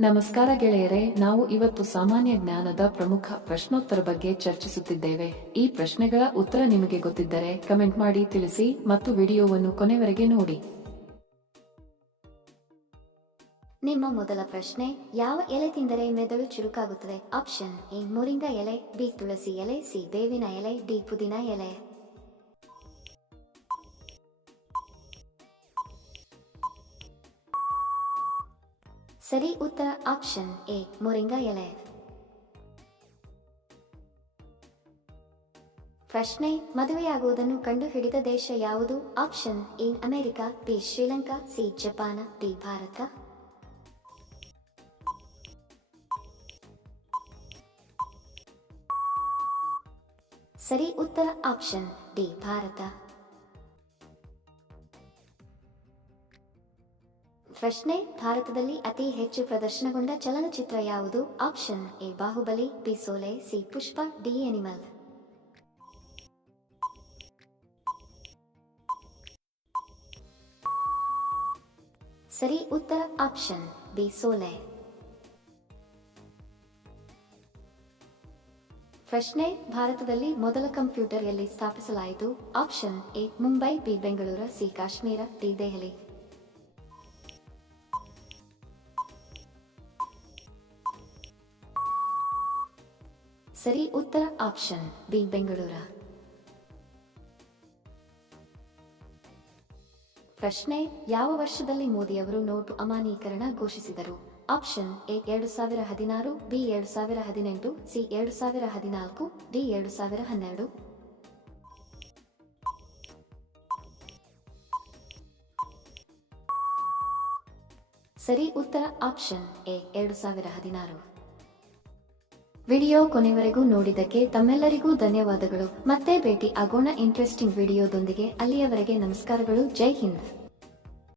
ನಮಸ್ಕಾರ ಗೆಳೆಯರೇ, ನಾವು ಇವತ್ತು ಸಾಮಾನ್ಯ ಜ್ಞಾನದ ಪ್ರಮುಖ ಪ್ರಶ್ನೋತ್ತರ ಬಗ್ಗೆ ಚರ್ಚಿಸುತ್ತಿದ್ದೇವೆ. ಈ ಪ್ರಶ್ನೆಗಳ ಉತ್ತರ ನಿಮಗೆ ಗೊತ್ತಿದ್ದರೆ ಕಮೆಂಟ್ ಮಾಡಿ ತಿಳಿಸಿ ಮತ್ತು ವಿಡಿಯೋವನ್ನು ಕೊನೆವರೆಗೆ ನೋಡಿ. ನಿಮ್ಮ ಮೊದಲ ಪ್ರಶ್ನೆ, ಯಾವ ಎಲೆ ತಿಂದರೆ ಮೆದುಳು ಚುರುಕಾಗುತ್ತದೆ? ಆಪ್ಷನ್ ಎ ಮೊರಿಂಗಾ ಎಲೆ, ಬಿ ತುಳಸಿ ಎಲೆ, ಸಿ ಬೇವಿನ ಎಲೆ, ಡಿ ಪುದೀನ ಎಲೆ. ಸರಿ ಉತ್ತರ ಆಪ್ಷನ್ ಎ ಮೊರಿಂಗಾ ಎಲೆ. ಪ್ರಶ್ನೆ, ಮದುವೆಯಾಗುವುದನ್ನು ಕಂಡುಹಿಡಿದ ದೇಶ ಯಾವುದು? Option A America, B Sri Lanka, C Japan, D Bharat. ಸರಿ ಉತ್ತರ ಆಪ್ಷನ್ ಡಿ ಭಾರತ. ಪ್ರಶ್ನೆ, ಭಾರತದಲ್ಲಿ ಅತಿ ಹೆಚ್ಚು ಪ್ರದರ್ಶನಗೊಂಡ ಚಲನಚಿತ್ರ ಯಾವುದು? Option A Baahubali, B Sholay, C Pushpa, D Animal. ಸರಿ ಉತ್ತರ ಆಪ್ಷನ್ ಬಿ ಸೋಲೆ. ಪ್ರಶ್ನೆ, ಭಾರತದಲ್ಲಿ ಮೊದಲ ಕಂಪ್ಯೂಟರ್ ಎಲ್ಲಿ ಸ್ಥಾಪಿಸಲಾಯಿತು? Option A Mumbai, B Bengaluru, C Kashmir, D Delhi. ಸರಿ ಉತ್ತರ ಆಪ್ಷನ್ ಬಿ ಬೆಂಗಳೂರು. ಪ್ರಶ್ನೆ, ಯಾವ ವರ್ಷದಲ್ಲಿ ಮೋದಿಯವರು ನೋಟು ಅಮಾನ್ಯೀಕರಣ ಘೋಷಿಸಿದರು? Option A 2016, B 2018, C 2014, D 2012. ಸರಿ ಉತ್ತರ ಆಪ್ಷನ್ ಎ 2016. ವಿಡಿಯೋ ಕೊನೆವರೆಗೂ ನೋಡಿದ್ದಕ್ಕೆ ತಮ್ಮೆಲ್ಲರಿಗೂ ಧನ್ಯವಾದಗಳು. ಮತ್ತೆ ಭೇಟಿ ಆಗೋಣ ಇಂಟ್ರೆಸ್ಟಿಂಗ್ ವಿಡಿಯೋದೊಂದಿಗೆ. ಅಲ್ಲಿಯವರೆಗೆ ನಮಸ್ಕಾರಗಳು. ಜೈ ಹಿಂದ್.